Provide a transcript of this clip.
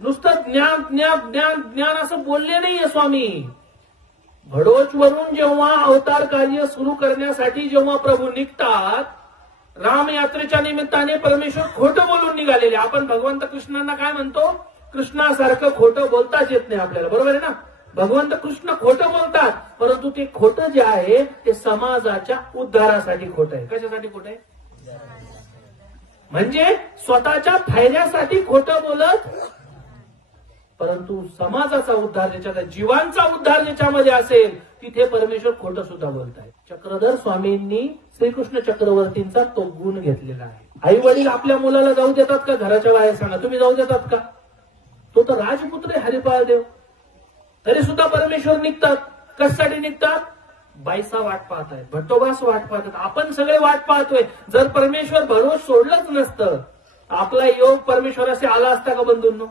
नुसतं ज्ञान ज्ञान ज्ञान ज्ञान असं बोलले नाहीये स्वामी. भडोचवरून जेव्हा अवतार कार्य सुरू करण्यासाठी जेव्हा प्रभू निघतात, रामयात्रेच्या निमित्ताने परमेश्वर खोटं बोलून निघालेले. आपण भगवंत कृष्णांना काय म्हणतो? कृष्णासारखं खोटं बोलताच येत नाही आपल्याला, बरोबर आहे ना. भगवंत कृष्ण खोटं बोलतात, परंतु ते खोटं जे आहे ते समाजाच्या उद्धारासाठी खोटं आहे. कशासाठी खोटं आहे? म्हणजे स्वतःच्या फायद्यासाठी खोटं बोलत, परंतु समाजाचा उद्धार ज्याच्यात, जीवांचा उद्धार ज्याच्यामध्ये असेल तिथे परमेश्वर खोटं सुद्धा बोलत आहे. चक्रधर स्वामींनी श्रीकृष्ण चक्रवर्तींचा तो गुण घेतलेला आहे. आई वडील आपल्या मुलाला जाऊ देतात का घराच्या बाहेर? सांगा, तुम्ही जाऊ देतात का? तो तर राजपुत्र आहे हरिपाल देव, तरी सुद्धा परमेश्वर निघतात. कशासाठी निघतात? बाईसा वाट पाहत आहेत, भट्टोबास वाट पाहतात, आपण सगळे वाट पाहतोय. जर परमेश्वर भरोस सोडलंच नसतं, आपला योग परमेश्वराशी आला असता का बंधूंनो?